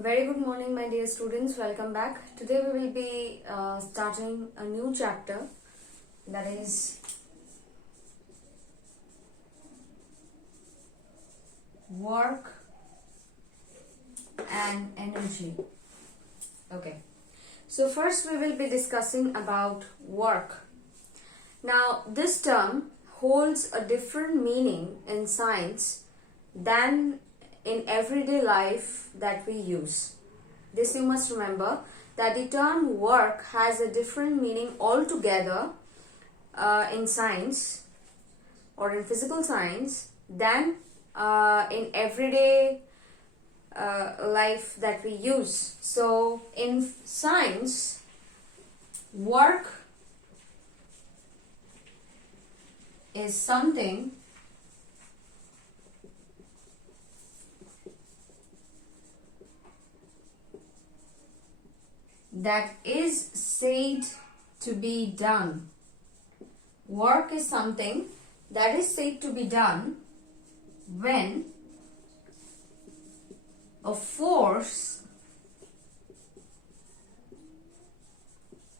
A very good morning, my dear students. Welcome back. Today we will be starting a new chapter, that is work and energy. Okay. So first we will be discussing about work. Now this term holds a different meaning in science than in everyday life that we use. This you must remember, that the term work has a different meaning altogether in science or in physical science than in everyday life that we use. So in science, work is something that is said to be done. Work is something that is said to be done when a force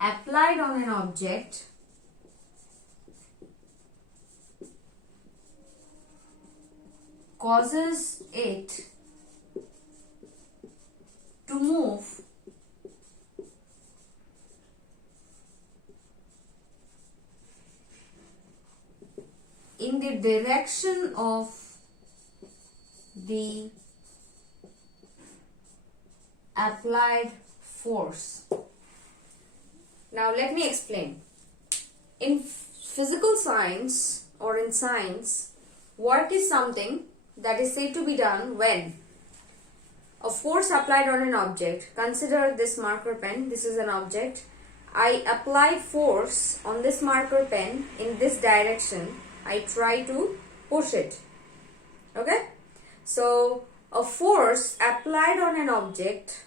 applied on an object causes it to move in the direction of the applied force. Now let me explain. In physical science or in science, work is something that is said to be done when a force applied on an object. Consider this marker pen. This is an object. I apply force on this marker pen in this direction. I try to push it. Okay? So a force applied on an object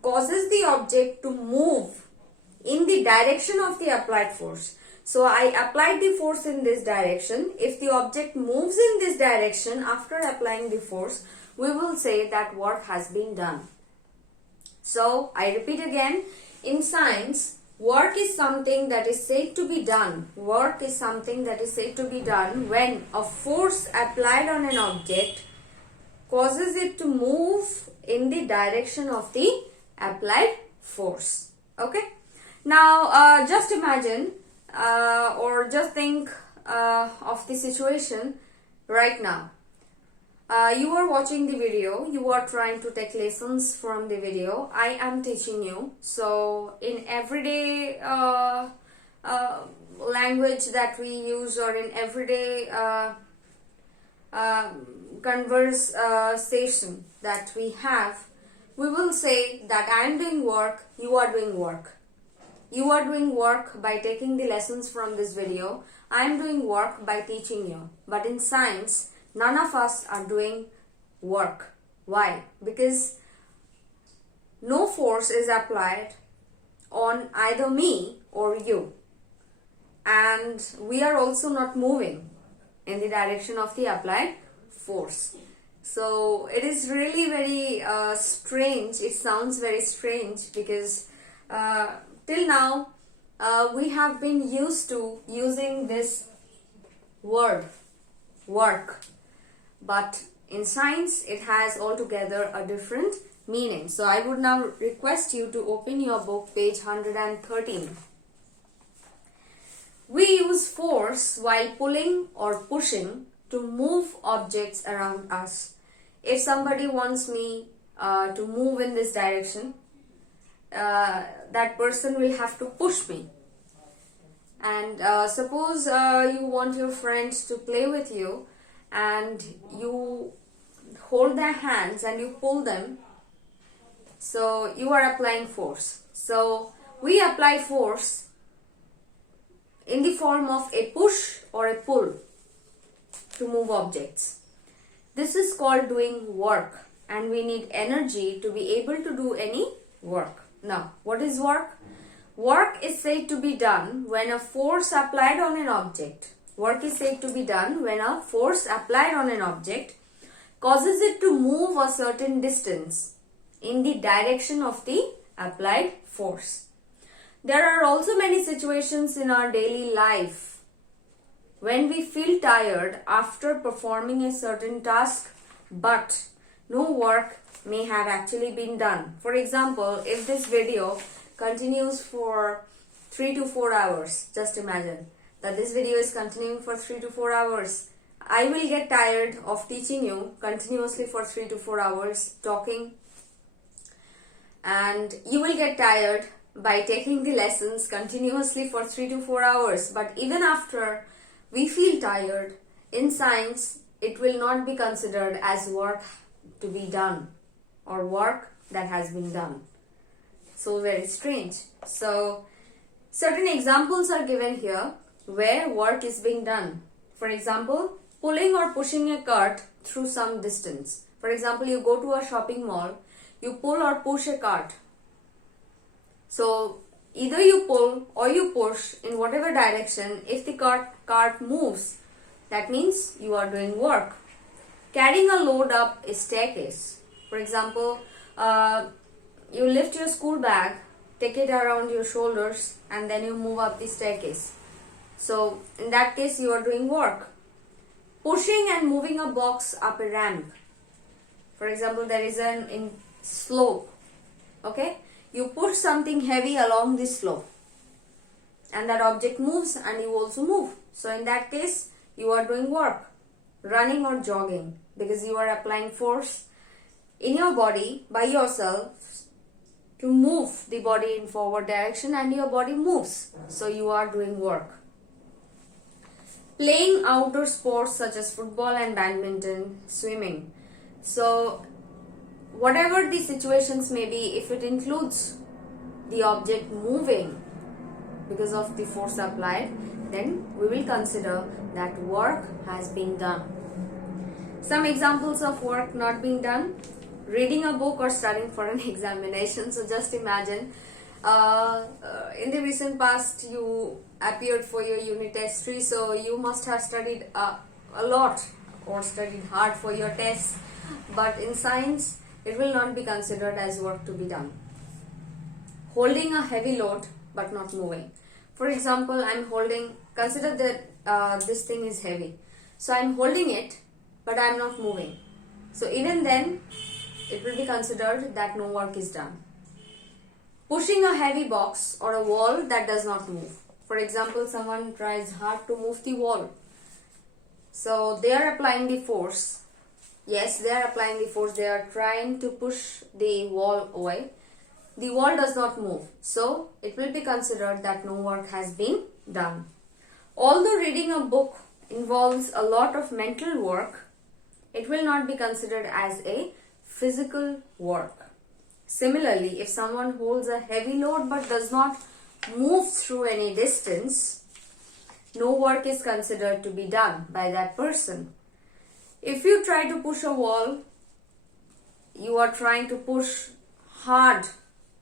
causes the object to move in the direction of the applied force. So I applied the force in this direction. If the object moves in this direction after applying the force, we will say that work has been done. So I repeat again, in science, work is something that is said to be done. Work is something that is said to be done when a force applied on an object causes it to move in the direction of the applied force. Okay? Now, just imagine or just think of the situation right now. You are watching the video, you are trying to take lessons from the video. I am teaching you. So in everyday language that we use, or in everyday conversation that we have, we will say that I am doing work, you are doing work. You are doing work by taking the lessons from this video. I am doing work by teaching you. But in science, none of us are doing work. Why? Because no force is applied on either me or you. And we are also not moving in the direction of the applied force. So it is really very strange. It sounds very strange because till now we have been used to using this word, work. But in science, it has altogether a different meaning. So I would now request you to open your book, page 113. We use force while pulling or pushing to move objects around us. If somebody wants me to move in this direction, that person will have to push me. And suppose you want your friends to play with you, and you hold their hands and you pull them, so you are applying force. So we apply force in the form of a push or a pull to move objects. This is called doing work, and we need energy to be able to do any work. Now, what is work? Work is said to be done when a force applied on an object. Work is said to be done when a force applied on an object causes it to move a certain distance in the direction of the applied force. There are also many situations in our daily life when we feel tired after performing a certain task, but no work may have actually been done. For example, if this video continues for 3 to 4 hours, just imagine that this video is continuing for 3 to 4 hours. I will get tired of teaching you continuously for 3 to 4 hours talking, and you will get tired by taking the lessons continuously for 3 to 4 hours. But even after we feel tired, in science it will not be considered as work to be done or work that has been done. So very strange. So certain examples are given here where work is being done. For example, pulling or pushing a cart through some distance. For example, you go to a shopping mall, you pull or push a cart. So either you pull or you push in whatever direction. If the cart moves, that means you are doing work. Carrying a load up a staircase. For example, you lift your school bag, take it around your shoulders, and then you move up the staircase. So in that case, you are doing work. Pushing and moving a box up a ramp. For example, there is an slope. Okay, you push something heavy along this slope, and that object moves, and you also move. So in that case, you are doing work. Running or jogging, because you are applying force in your body by yourself to move the body in forward direction, and your body moves. So you are doing work. Playing outdoor sports such as football and badminton, swimming. So whatever the situations may be, if it includes the object moving because of the force applied, then we will consider that work has been done. Some examples of work not being done: reading a book or studying for an examination. So just imagine, in the recent past you appeared for your unit test 3, so you must have studied a lot or studied hard for your test. But in science, it will not be considered as work to be done. Holding a heavy load but not moving. For example, consider that this thing is heavy. So I'm holding it, but I'm not moving. So even then, it will be considered that no work is done. Pushing a heavy box or a wall that does not move. For example, someone tries hard to move the wall. So they are applying the force. Yes, they are applying the force. They are trying to push the wall away. The wall does not move. So it will be considered that no work has been done. Although reading a book involves a lot of mental work, it will not be considered as a physical work. Similarly, if someone holds a heavy load but does not move through any distance, no work is considered to be done by that person. If you try to push a wall, you are trying to push hard,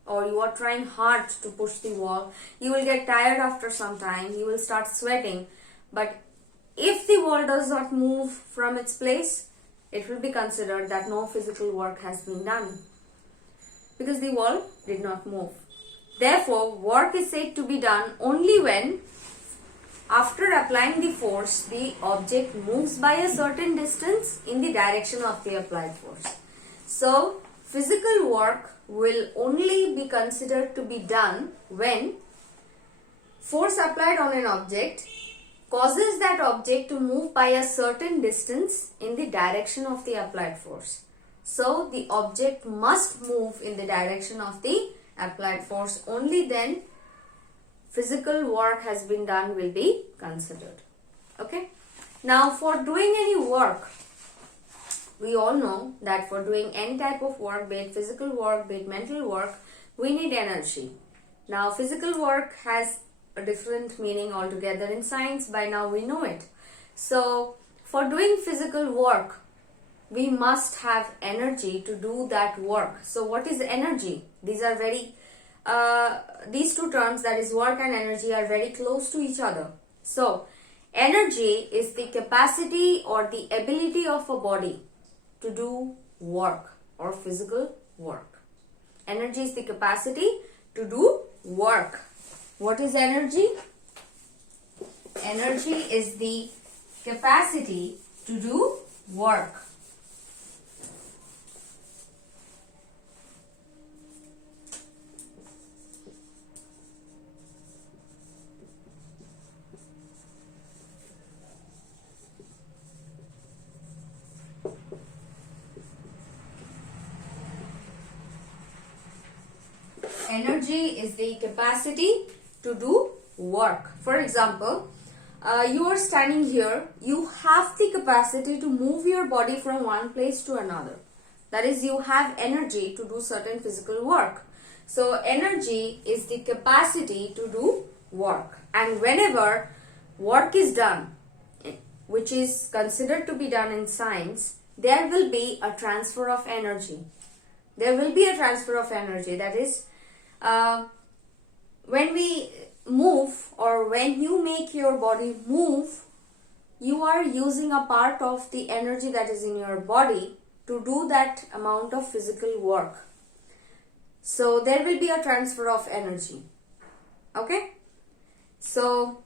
or you are trying hard to push the wall, you will get tired after some time, you will start sweating. But if the wall does not move from its place, it will be considered that no physical work has been done, because the wall did not move. Therefore, work is said to be done only when, after applying the force, the object moves by a certain distance in the direction of the applied force. So, physical work will only be considered to be done when force applied on an object causes that object to move by a certain distance in the direction of the applied force. So, the object must move in the direction of the applied force. Only then physical work has been done will be considered. Okay. Now, for doing any work, we all know that for doing any type of work, be it physical work, be it mental work, we need energy. Now, physical work has a different meaning altogether in science. By now we know it. So, for doing physical work, we must have energy to do that work. So, what is energy? These are these two terms, that is work and energy, are very close to each other. So, energy is the capacity or the ability of a body to do work or physical work. Energy is the capacity to do work. What is energy? Energy is the capacity to do work. Energy is the capacity to do work. For example, you are standing here, you have the capacity to move your body from one place to another. That is, you have energy to do certain physical work. So energy is the capacity to do work. And whenever work is done, which is considered to be done in science, there will be a transfer of energy. There will be a transfer of energy. That is, when we move, or when you make your body move, you are using a part of the energy that is in your body to do that amount of physical work. So there will be a transfer of energy. Okay? So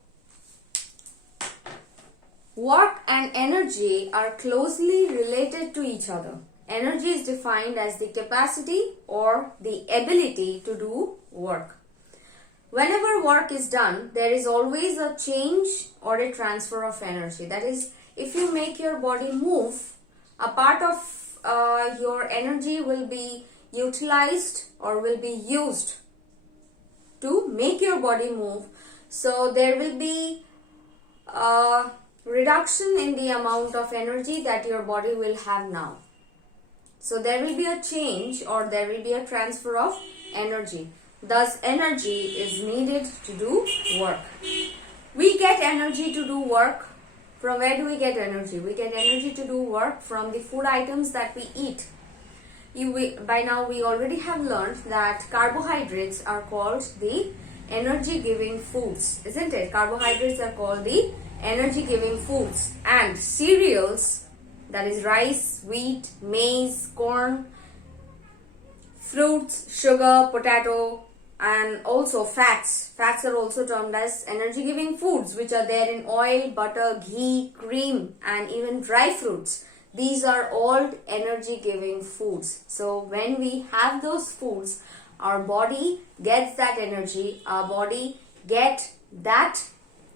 work and energy are closely related to each other. Energy is defined as the capacity or the ability to do work. Whenever work is done, there is always a change or a transfer of energy. That is, if you make your body move, a part of your energy will be utilized or will be used to make your body move. So there will be a reduction in the amount of energy that your body will have now. So there will be a change, or there will be a transfer of energy. Thus, energy is needed to do work. We get energy to do work. From where do we get energy? We get energy to do work from the food items that we eat. By now, we already have learned that carbohydrates are called the energy-giving foods, isn't it? Carbohydrates are called the energy-giving foods. And cereals, that is rice, wheat, maize, corn, fruits, sugar, potato, and also fats. Fats are also termed as energy-giving foods, which are there in oil, butter, ghee, cream, and even dry fruits. These are all energy-giving foods. So when we have those foods, our body gets that energy, our body gets that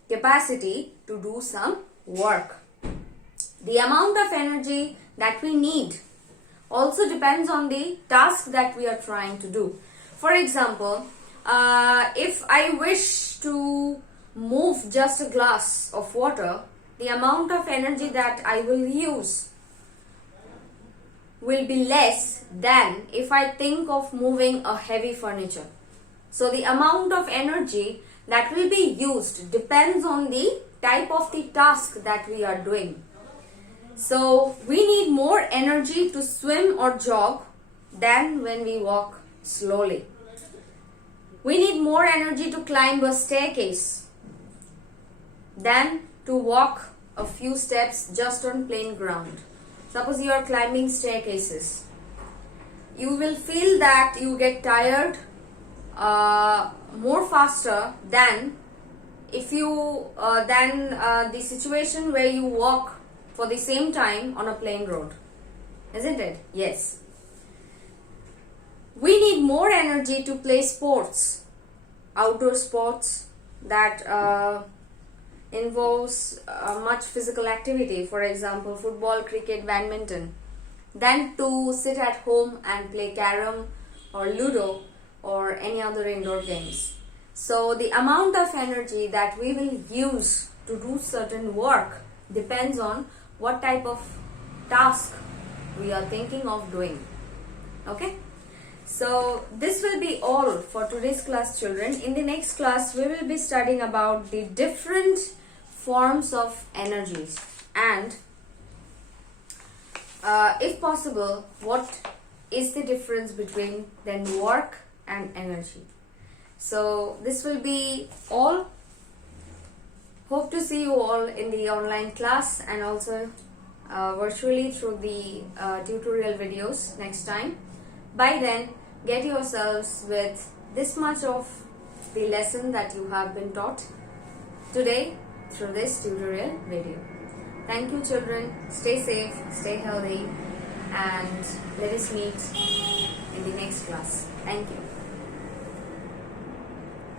capacity to do some work. The amount of energy that we need also depends on the task that we are trying to do. For example, if I wish to move just a glass of water, the amount of energy that I will use will be less than if I think of moving a heavy furniture. So the amount of energy that will be used depends on the type of the task that we are doing. So we need more energy to swim or jog than when we walk slowly. We need more energy to climb a staircase than to walk a few steps just on plain ground. Suppose you are climbing staircases. You will feel that you get tired more faster than if you the situation where you walk for the same time on a plain road, isn't it? Yes. We need more energy to play sports, outdoor sports that involves much physical activity, for example football, cricket, badminton, than to sit at home and play carom or ludo or any other indoor games. So the amount of energy that we will use to do certain work depends on what type of task we are thinking of doing. Okay? So this will be all for today's class, children. In the next class, we will be studying about the different forms of energies and if possible, what is the difference between then work and energy. So this will be all. Hope to see you all in the online class and also virtually through the tutorial videos next time. By then, get yourselves with this much of the lesson that you have been taught today through this tutorial video. Thank you children, stay safe, stay healthy, and let us meet in the next class. Thank you.